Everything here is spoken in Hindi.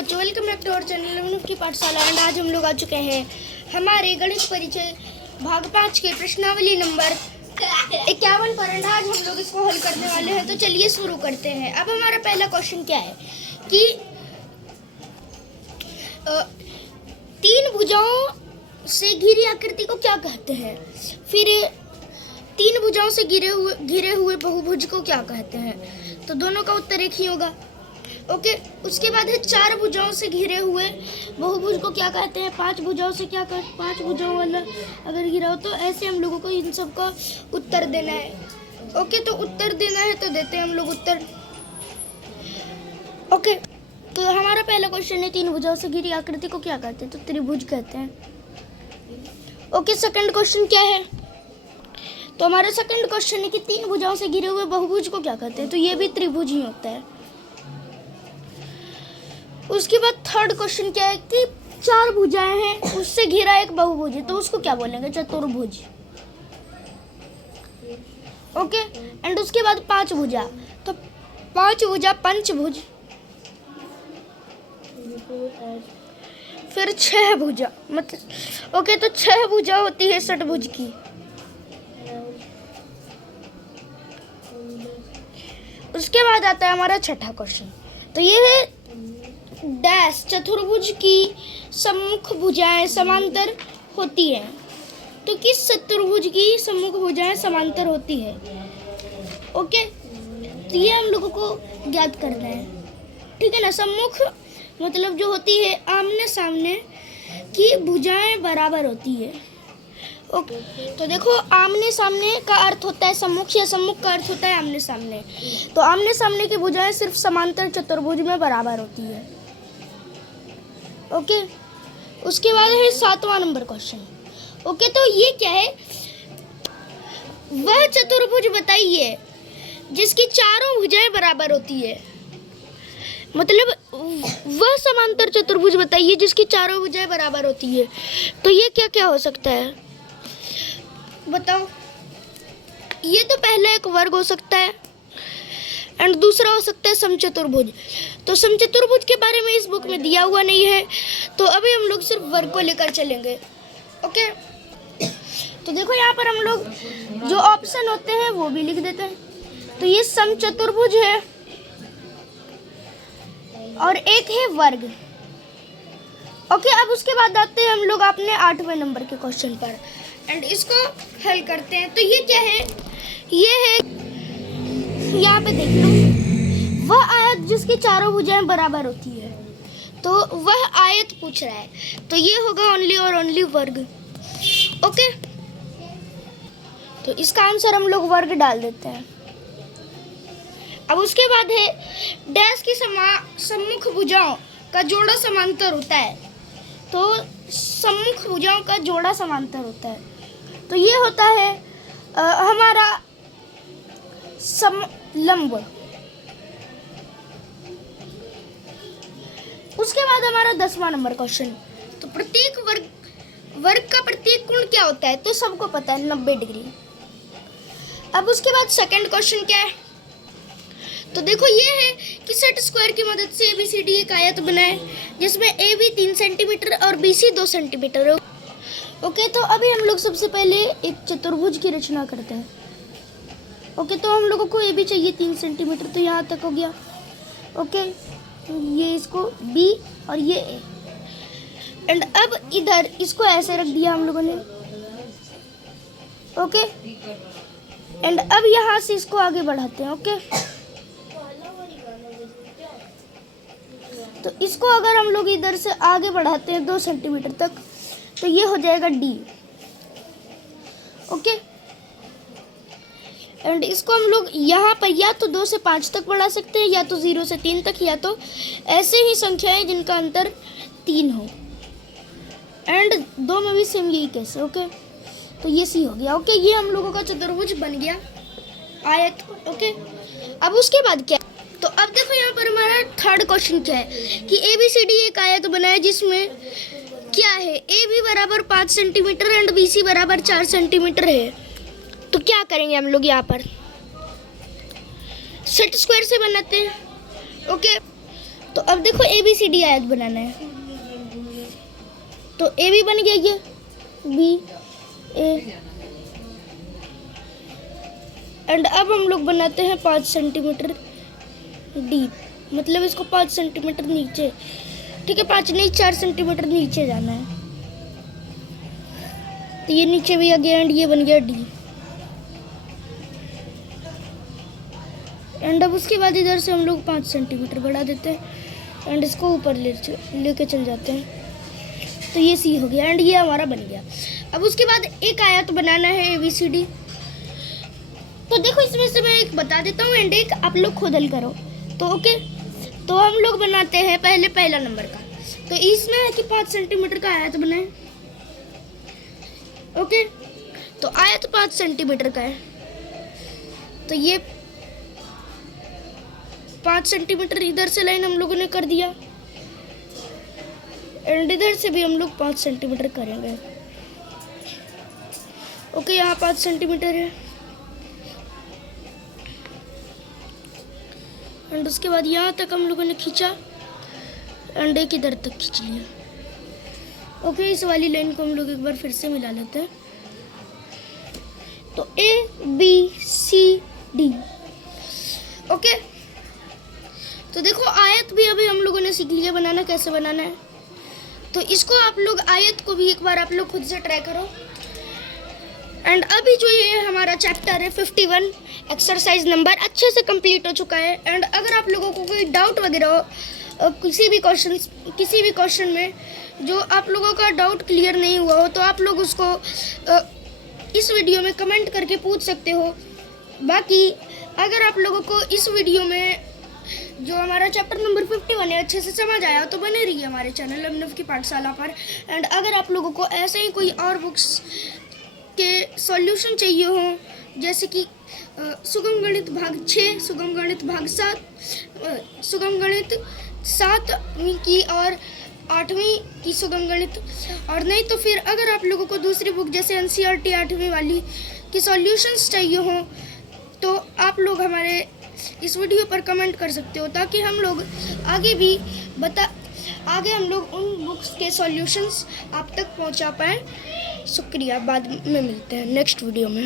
बच्चों, welcome back to our channel मनुष्य की पाठशाला। एंड आज हम लोग आ चुके हैं हमारे गणित परिचय भाग 5 के प्रश्नावली नंबर 51 पर। एंड आज हम लोग इसको हल करने वाले हैं, तो चलिए शुरू करते हैं। अब हमारा पहला क्वेश्चन क्या है कि तीन भुजाओं से घिरी आकृति को क्या कहते हैं। फिर तीन भुजाओं से घिरे हुए बहुभुज को क्या कहते हैं। तो दोनों का उत्तर एक ही होगा। ओके, उसके बाद है चार भुजाओं से घिरे हुए बहुभुज को क्या कहते हैं। पांच भुजाओं से क्या कहते हैं, पांच भुजाओं वाला अगर घिरा हो तो ऐसे हम लोगों को इन सब का उत्तर देना है। ओके, तो उत्तर देना है तो देते हैं हम लोग उत्तर। ओके, तो हमारा पहला क्वेश्चन है तीन भुजाओं से घिरी आकृति को क्या कहते हैं। तो त्रिभुज कहते हैं। ओके, सेकंड क्वेश्चन क्या है। तो हमारा सेकंड क्वेश्चन है कि तीन भुजाओं से घिरे हुए बहुभुज को क्या कहते हैं। तो ये भी त्रिभुज ही होता है। उसके बाद थर्ड क्वेश्चन क्या है कि चार भुजाएं हैं उससे घिरा एक बहुभुज है, तो उसको क्या बोलेंगे, चतुर्भुज। ओके, एंड उसके बाद पांच भुजा, तो पांच भुजा पंचभुज। फिर छह भुजा, मतलब ओके, तो छह भुजा होती है षटभुज की। उसके बाद आता है हमारा छठा क्वेश्चन। तो ये है डैश चतुर्भुज की सम्मुख भुजाएं समांतर होती है। तो किस चतुर्भुज की सम्मुख भुजाएं समांतर होती है। ओके, तो ये हम लोगों को ज्ञात करना है, ठीक है ना। सम्मुख मतलब जो होती है आमने सामने की भुजाएं बराबर होती है। ओके, तो देखो आमने सामने का अर्थ होता है सम्मुख, या सम्मुख का अर्थ होता है आमने सामने। तो आमने सामने की भुजाएं सिर्फ समांतर चतुर्भुज में बराबर होती है। ओके, उसके बाद है सातवां नंबर क्वेश्चन। ओके, तो ये क्या है, वह चतुर्भुज बताइए जिसकी चारों भुजाएं बराबर होती है। मतलब वह समांतर चतुर्भुज बताइए जिसकी चारों भुजाएं बराबर होती है। तो ये क्या क्या हो सकता है बताओ। ये तो पहला एक वर्ग हो सकता है, एंड दूसरा हो सकता है समचतुर्भुज। तो समचतुर्भुज के बारे में इस बुक में दिया हुआ नहीं है, तो अभी हम लोग सिर्फ वर्ग को लेकर चलेंगे। ओके, तो देखो यहाँ पर हम लोग जो ऑप्शन होते हैं वो भी लिख देते हैं। तो ये समचतुर्भुज है और एक है वर्ग। ओके, अब उसके बाद आते हैं हम लोग अपने 8वें नंबर के क्वेश्चन पर, एंड इसको हल करते हैं। तो ये क्या है, ये है, यहाँ पे देख लो, वह आयत जिसकी चारों भुजाएं बराबर होती है। तो वह आयत पूछ रहा है, तो ये होगा ओनली और ओनली वर्ग। ओके, तो इसका आंसर हम लोग वर्ग डाल देते हैं। अब उसके बाद है डैश की सम्मुख भुजाओं का जोड़ा समांतर होता है। तो सम्मुख भुजाओं का जोड़ा समांतर होता है, तो ये होता है हमारा समलंब। उसके बाद हमारा 10वां नंबर क्वेश्चन। तो प्रत्येक वर्ग का प्रत्येक कोण क्या होता है। तो सबको पता है 90 डिग्री। अब उसके बाद सेकंड क्वेश्चन क्या है। तो देखो ये है कि सेट स्क्वायर की मदद से ABCD एक आयत बनाए जिसमें AB 3 सेंटीमीटर और BC 2 सेंटीमीटर हो। ओके, तो अभी हम लोग सबसे पहले एक चतुर्भुज की रचना करते हैं। ओके, तो हम लोगों को AB चाहिए 3 सेंटीमीटर, तो यहाँ तक हो गया। ओके, तो ये इसको B और ये A, एंड अब इधर इसको ऐसे रख दिया हम लोगों ने। ओके, एंड अब यहाँ से इसको आगे बढ़ाते हैं। ओके, तो इसको अगर हम लोग इधर से आगे बढ़ाते हैं 2 सेंटीमीटर तक, तो ये हो जाएगा D। ओके, एंड इसको हम लोग यहाँ पर या तो 2 से 5 तक बढ़ा सकते हैं, या तो 0 से 3 तक, या तो ऐसे ही संख्याएं जिनका अंतर 3 हो। एंड 2 में भी सेम यही कैसे। ओके, तो ये C हो गया। ओके, ये हम लोगों का चतुर्भुज बन गया, आयत। ओके, अब उसके बाद क्या। तो अब देखो यहाँ पर हमारा थर्ड क्वेश्चन क्या है कि ABCD एक आयत बनाए जिसमें क्या है, AB बराबर 5 सेंटीमीटर एंड BC बराबर 4 सेंटीमीटर है। तो क्या करेंगे हम लोग, यहाँ पर सेट स्क्वायर से बनाते हैं। ओके, तो अब देखो ABCD आयत बनाना है। तो A भी बन गया, ये B A, एंड अब हम लोग बनाते हैं 5 सेंटीमीटर डीप, मतलब इसको 5 सेंटीमीटर नीचे, ठीक है, 5 नहीं 4 सेंटीमीटर नीचे जाना है। तो ये नीचे भी आ गया एंड ये बन गया D। एंड अब उसके बाद इधर से हम लोग 5 सेंटीमीटर बढ़ा देते हैं एंड इसको ऊपर लेके चल जाते हैं। तो ये C हो गया एंड ये हमारा बन गया। अब उसके बाद एक आयत बनाना है ABCD। तो देखो इसमें से मैं एक बता देता हूँ एंड एक आप लोग खुद हल करो। तो ओके, तो हम लोग बनाते हैं पहले पहला नंबर का। तो इसमें है कि 5 सेंटीमीटर का आयत बनाए। ओके, तो आयत 5 सेंटीमीटर का है, तो ये 5 सेंटीमीटर इधर से लाइन हम लोगों ने कर दिया एंड इधर से भी हम लोग 5 सेंटीमीटर करेंगे। ओके, यहाँ 5 सेंटीमीटर है एंड उसके बाद यहाँ तक हम लोगों ने खींचा एंड एक इधर तक खींच लिया। ओके, इस वाली लाइन को हम लोग एक बार फिर से मिला लेते हैं। तो ABCD। ओके, तो देखो आयत भी अभी हम लोगों ने सीख लिया बनाना, कैसे बनाना है। तो इसको आप लोग आयत को भी एक बार आप लोग खुद से ट्राई करो। एंड अभी जो ये हमारा चैप्टर है 51 एक्सरसाइज नंबर अच्छे से कंप्लीट हो चुका है। एंड अगर आप लोगों को कोई डाउट वगैरह हो किसी भी क्वेश्चन में, जो आप लोगों का डाउट क्लियर नहीं हुआ हो, तो आप लोग उसको इस वीडियो में कमेंट करके पूछ सकते हो। बाकी अगर आप लोगों को इस वीडियो में जो हमारा चैप्टर नंबर 51 है अच्छे से समझ आया तो बने रहिए हमारे चैनल अभिनव की पाठशाला पर। एंड अगर आप लोगों को ऐसे ही कोई और बुक्स के सॉल्यूशन चाहिए हो, जैसे कि सुगम गणित भाग 6, सुगम गणित भाग 7, सुगम गणित 7वीं की और 8वीं की सुगम गणित, और नहीं तो फिर अगर आप लोगों को दूसरी बुक जैसे NCERT 8वीं वाली की सॉल्यूशंस चाहिए हो, तो आप लोग हमारे इस वीडियो पर कमेंट कर सकते हो, ताकि हम लोग आगे हम लोग उन बुक्स के सॉल्यूशंस आप तक पहुंचा पाएँ। शुक्रिया, बाद में मिलते हैं नेक्स्ट वीडियो में।